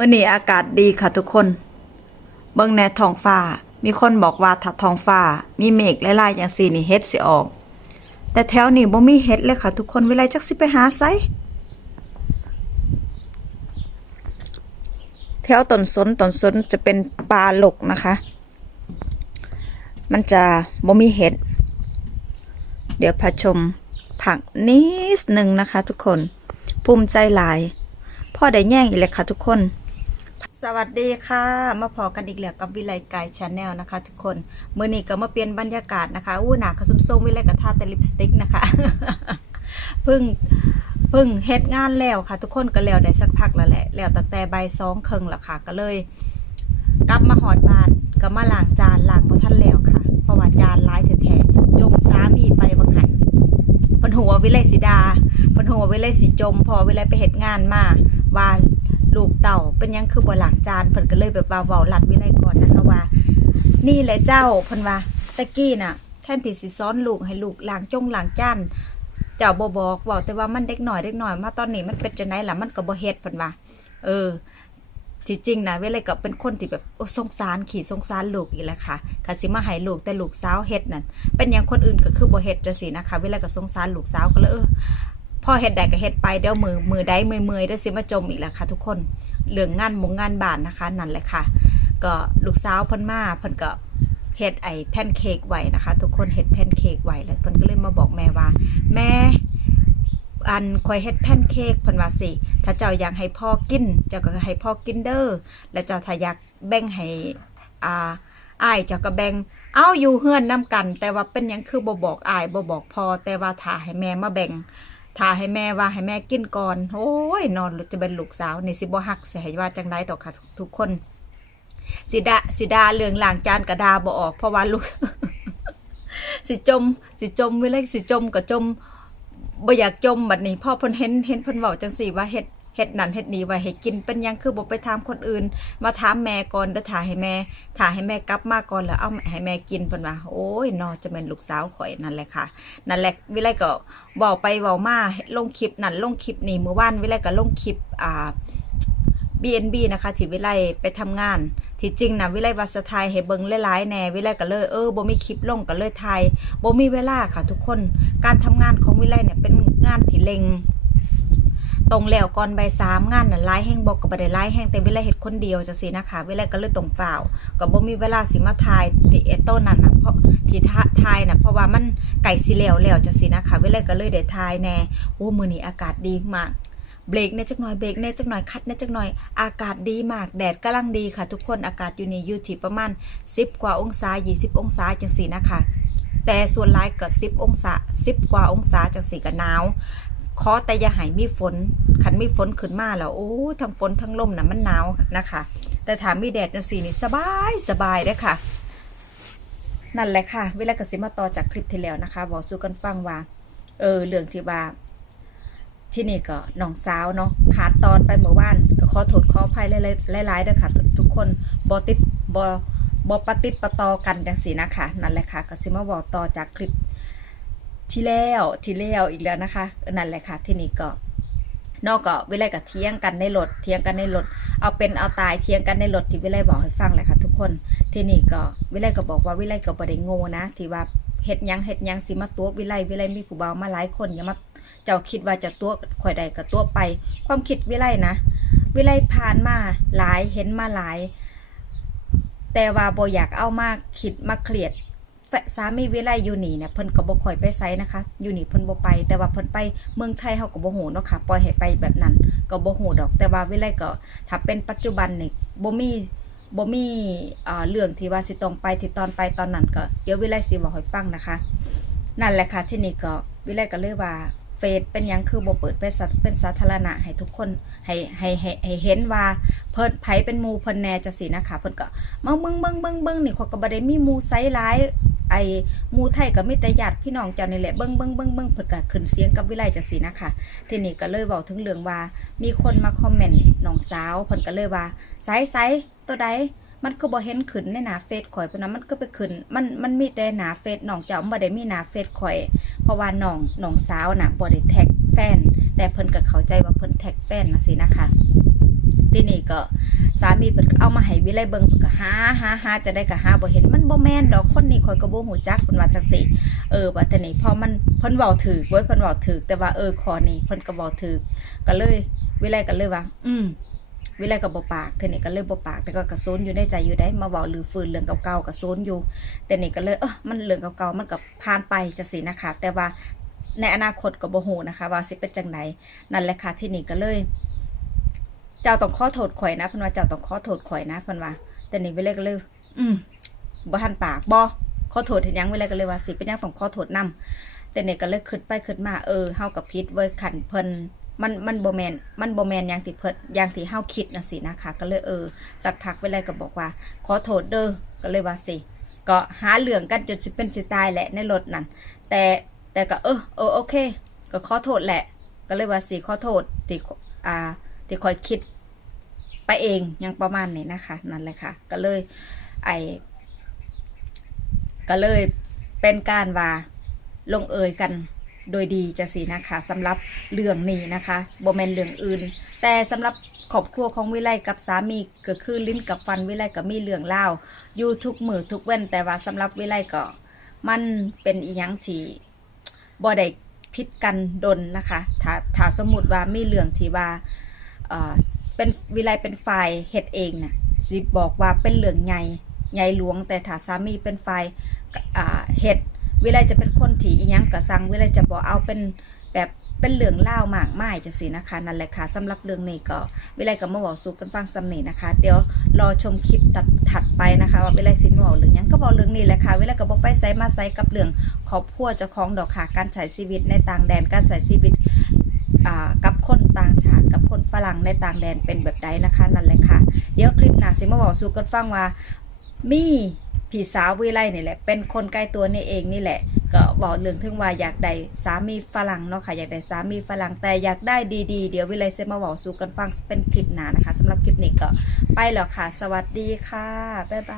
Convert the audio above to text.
มื่อนี้อากาศดีค่ะทุกคน เบิ่งแนท้องฟ้า มีคนบอกว่าถ้าท้องฟ้า มีเมฆหลายๆอย่างสี่นี่เฮ็ดสิออก แต่แถวนี้บ่มีเฮ็ดเลยค่ะทุกคนเวลาจักสิไปหาไสแถวต้นสนต้นสนจะเป็นป่าหลกนะคะ มันจะบ่มีเห็ด เดี๋ยวพาชมผักนิดหนึ่งนะคะ ทุกคน ภูมิใจหลายพ่อได้แย่งอีกเลยค่ะทุกคน สวัสดีค่ะ มาพอกันอีกแล้วกับวิไลกด์ชาแนลนะคะ ทุกคนเมื่อนี้ก็มาเปลี่ยนบรรยากาศนะคะอู้หนาขส้มวิไลกับทาแต่ลิปสติกนะคะเพิ่งเพิ่งเฮ็ดงานแล้วค่ะ ทุกคนก็แล้วได้สักพักแล้วแหละแล้วตั้งแต่ใบายสองเครึ่งแล้วค่ะ ก็เลย กลับมาหอดบานก็มาล้างจานล้างบ่ทันแล้วค่ะ เพราะว่าจานหลายแท้ๆจมสามีไปบังหันพิ่นหัววิไลสิดาพิ่นหัววิไลสิจม พอวิไลไปเฮ็ดงานมาว่า ลูกเต่าเป็นยังคือบ่ล้างจานเพิ่นก็เลยแบบว่าเว้าลัดวิไลก่อนนะคะว่า นี่แหละเจ้าเพิ่นว่าตะกี้น่ะแทนที่สิสอนลูกให้ลูกล้างจงล้างจานเจ้าบ่บอกเว้าแต่ว่ามันเด็กหน่อยเด็กหน่อยมาตอนนี้มันเป็นจังไดล่ะมันก็บ่เฮ็ดเพิ่นว่าเออที่จริงนะเวลาก็เป็นคนที่แบบสงสารขี่สงสารลูกอีกแหละค่ะค่ะสิมาให้ลูกแต่ลูกสาวเฮ็ดนั่นเป็นอย่างคนอื่นก็คือบ่เฮ็ดจังซี่นะคะ เวลาก็สงสารลูกสาวก็เลยเออ พ่อเฮ็ดได้ก็เฮ็ดไปเดี๋ยวมือมือใดมือมือเดี๋ยวสิมาจมอีกแหละค่ะ ทุกคนเรื่องงานมงงานบานนะคะ นั่นแหละค่ะ ก็ลูกสาวเพิ่นมาเพิ่นก็เฮ็ดไอ้แพนเค้กไว้นะคะ ทุกคนเฮ็ดแพนเค้กไว้แล้วเพิ่นก็เลยมาบอกแม่ว่า แม่อันคอยเฮ็ดแพนเค้กเพิ่นว่าสิ ถ้าเจ้าอยากให้พ่อกิน เจ้าก็ให้พ่อกินเด้อแล้วเจ้าถ้าอยากแบ่งให้อ่าอ้ายเจ้าก็แบ่งเอาอยู่เฮือนนํกัน แต่ว่าเป็นหยังคือบ่บอกอ้ายบ่บอกพ่อแต่ว่าถ้าให้แม่มาแบ่ง ถ้าให้แม่ว่าให้แม่กินก่อน โอ้ย นอนจะเป็นลูกสาวในสิบ่ฮักสิให้ว่าจังไรต่อค่ะทุกคนสิดาสิดาเลื่องหลางจานกระดาบ่ออก เพราะว่าลูก สิจม สิจมเวลาสิจมก็จมบ่อยากจมบัดนี้พ่อพนเห็นเห็นพนเบาจังสี่ว่าเห็ด เฮ็ดนั่นเฮ็ดนี่ไว้ให้กินเป็นยังคือบ่ไปถามคนอื่น มาถามแม่ก่อนเด้อถ่ายให้แม่ถ่ายให้แม่กลับมาก่อนแล้วเอาให้แม่กินเพิ่นว่าโอ้ยนอจะเป็นลูกสาวข่อยนั่นแหละค่ะนั่นแหละวิไลก็เว้าไปเว้ามาลงคลิปนั่นลงคลิปนี่เมื่อวานวิไลก็ลงคลิปอ่า BNB นะคะที่วิไลไปทำงาน ที่จริงนะวิไลวัสะทยให้เบิงหลายๆแน่วิไลก็เลยเออบ่มีคลิปลงก็เลยถ่ายบ่มีเวลาค่ะทุกคน การทำงานของวิไลเนี่ยเป็นงานที่เล็ง ตรงแล้วก่อนใบสามงานน่ะหลายแห่งบอกกับบ่ได้หลายแห่งแต่เวิไลเฮ็ดคนเดียวจังซี่นะคะเวิไลก็เลยตรงฝ่าวก็บ่มีเวลาสิมาถ่ายที่เอโต้นั่นน่ะเพราะที่ทายน่ะเพราะว่ามันไก่สิแล้วแล้วจังซี่นะคะ เวิไลก็เลยได้ถ่ายแน่โอ้มือนี้อากาศดีมากเบรกเนี่ยจักหน่อยเบรกเนี่ยจักหน่อยคัดเนี่ยจักหน่อยอากาศดีมากแดดกำลังดีค่ะ ทุกคนอากาศอยู่นี่อยู่ที่ประมาณ 10 กว่าองศา 20 องศาจังสีนะคะ แต่ส่วนหลายก็10 องศา 10 กว่าองศาจังสีก็หนาว ขอแต่อย่าให้มีฝนคันมีฝนขึ้นมาแล้วโอ้ทั้งฝนทั้งลมน่ะมันหนาวนะคะ แต่ถามมีแดดจังสีนี่สบายสบายเด้ค่ะ นั่นแหละค่ะ เวลากสิมาต่อจากคลิปที่แล้วนะคะบอกสู่กันฟังว่า เออเรื่องที่ว่าที่นี่ก็น้องสาวเนาะขาดตอนไปเมื่อวานก็ขอโทษขออภัยหลายๆหลายเด้อค่ะทุกทุกคนบอติดบอบอปฏิดปะตอกันจังสีนะคะนั่นแหละค่ะก็สิมาบอกต่อจากคลิป ที่แล้วที่แล้วอีกแล้วนะคะนั่นแหละค่ะที่นี่ก็นอกก็เวลากับเทียงกันในรถเทียงกันในรถเอาเป็นเอาตายเทียงกันในรถที่วิไลบอกให้ฟังเลยค่ะ ทุกคนที่นี่ก็วิไลก็บอกว่าวิไลก็บ่ได้โง่นะที่ว่าเฮ็ดยังเฮ็ดยังสิมาตัววิไลวิไลมีผู้เบาวมาหลายคนอย่ามาเจ้าคิดว่าจะตัวข่อยใดก็ตัวไป ความคิดวิไลนะ วิไลผ่านมาหลายเห็นมาหลาย แต่ว่าบ่อยากเอามาคิดมาเครียด แฟสามีวิไลอยู่นี่เนี่ยเพิ่นก็บ่ค่อยไปไสนะคะ อยู่นี่เพิ่นบ่ไป แต่ว่าเพิ่นไปเมืองไทยเฮาก็บ่ฮู้เนาะค่ะ ปล่อยให้ไปแบบนั้นก็บ่ฮู้ดอก แต่ว่าวิไลก็ถ้าเป็นปัจจุบันนี่บ่มีบ่มีอ่าเรื่องที่ว่าสิต้องไปที่ตอนไปตอนนั้นก็เดี๋ยววิไลสิบอกให้ฟังนะคะ นั่นแหละค่ะที่นี่ก็วิไลก็เลยว่าเฟซเป็นยังคือบ่เปิดเป็นสาเป็นสาธารณะให้ทุกคนให้ให้ให้ให้เห็นว่าเพิ่นไผเป็นหมู่เพิ่นแหน่จังซี่นะคะเพิ่นก็มาเบิ่งเบิ่งเบิ่งเบิ่งนี่เขาก็บ่ได้มีหมู่ไซหลาย ไอ้มูไทยก็มีแต่ญาติพี่น้องเจ้านี่แหละเบิ่งเบิ่งเบิ่งเบิ่งเพิ่นก็ขึ้นเสียงกับวิไลจังซี่นะคะทีนี้ก็เลยเว้าถึงเรื่องว่า มีคนมาคอมเมนต์น้องสาวเพิ่นก็เลยว่าไสไสตัวใดมันก็บ่เห็นขึ้นในหน้าเฟซข่อยเพราะนั้นมันก็ไปขึ้นมันมันมีแต่หน้าเฟซน้องเจ้าบ่ได้มีหน้าเฟซข่อย เพราะว่าน้องน้องสาวน่ะบ่ได้แท็กแฟน แต่เพิ่นก็เข้าใจว่าเพิ่นแท็กแฟนนะสินะคะ ที่นี่ก็สามีเพิ่นก็เอามาให้วิไลเบิ่งเพิ่นก็หาหาหาจะได้ก็หาบ่เห็นมันบ่แม่นดอกคนนี้ข่อยก็บ่ฮู้จักเพิ่นว่าจังซี่เออว่าแต่นี่พอมันเพิ่นเว้าถูกเว้ยเพิ่นเว้าถูกแต่ว่าเออข้อนี้เพิ่นก็เว้าถูกก็เลยวิไลก็เลยว่า อืมวิไลก็บ่ปากเทอนี่ก็เลยบ่ปาก แต่ก็กระซูนอยู่ในใจอยู่ได้ มาเว้าหรือฟื้นเรื่องเก่าๆกระซูนอยู่แต่นี่ก็เลยเออมันเรื่องเก่าๆมันก็ผ่านไปจังซี่นะคะ แต่ว่าในอนาคตก็บ่ฮู้นะคะ ว่าสิเป็นจังไดนั่นแหละค่ะที่นี่ก็เลย เจ้าต้องข้อโทษข่อยนะเพิ่นว่าเจ้าต้องข้อโทษข่อยนะเพิ่นว่า แต่นี่วิไลยก็เลย อืมบ่ทันปากบ่ขอโทษเฮ็ดหยังวิไลยก็เลยว่าสิเป็นยังต้องขอโทษนํแต่นี่ก็เลยคิดไปคิดมาเออเฮากับผิดเว้ยคันเพิ่นมันมันโบแมนมันโบแมนอย่างที่เพิ่นอย่างที่เฮาคิดนะสินะคะก็เลยเออสักพักเลาก็บอกว่า ขอโทษเด้อก็เลยว่าสิก็หาเรื่องกันจนสิเป็นสิตายแหละในรถนั่นแต่แต่ก็เออเออโอเค ก็ขอโทษแหละ ก็เลยว่าสิขอโทษที่อ่า ที่คอยคิดไปเองยังประมาณนี้นะคะ นั่นแหละค่ะ ก็เลยไอก็เลยเป็นการว่าลงเอยกันโดยดีจะสินะคะสำหรับเรื่องนี้นะคะโบแมนเรื่องอื่น แต่สำหรับครอบครัวของวิไลกับสามีก็คือลิ้นกับฟันวิไลก็มีเรื่องเล่าอยู่ทุกมือทุกเว้นแต่ว่าสำหรับวิไลก็มันเป็นอีหยังที่บ่ได้พิดกันดนนะคะถ้าถ้าสมมติว่ามีเรื่องที่ว่า เป็นวิไลเป็นฝ่ายเฮ็ดเองน่ะสิบอกว่าเป็นเรื่องใหญ่ใหญ่หลวง แต่ถ้าสามีเป็นฝ่ายเฮ็ดวิไลจะเป็นคนที่อีหยังกะสังวิไลจะบอกเอาเป็นแบบเป็นเหลืองเล่ามากไมายจะสินะคะนั่นแหละค่ะสำหรับเรื่องนี้ก็วิไลก็มาบอกสู่กันฟังสำนีนะคะ เดี๋ยวรอชมคลิปตัดถัดไปนะคะว่าวิไลสิมาบอกเรื่องยังก็บอกเรื่องนี้แหละค่ะวิไลก็บอกไปไซมาไซกับเรื่องครอบครัวเจ้าของดอกค่ะการใช้ชีวิตในต่างแดนการใช้ชีวิต กับคนต่างชาติกับคนฝรั่งในต่างแดนเป็นแบบใดนะคะนั่นแหละค่ะ เดี๋ยวคลิปหน้าสิมาบอกสู่กันฟังว่ามีพี่สาววิไลนี่แหละ เป็นคนใกล้ตัวนี่เองนี่แหละ ก็บอกเรื่องถึงว่าอยากได้สามีฝรั่งเนาะค่ะอยากได้สามีฝรั่งแต่อยากได้ดีๆ เดี๋ยววิไลเซมาบอกสู่กันฟังเป็นคลิปหน้านะคะสำหรับคลิปนี้ก็ไปแล้วค่ะ สวัสดีค่ะบ๊ายบาย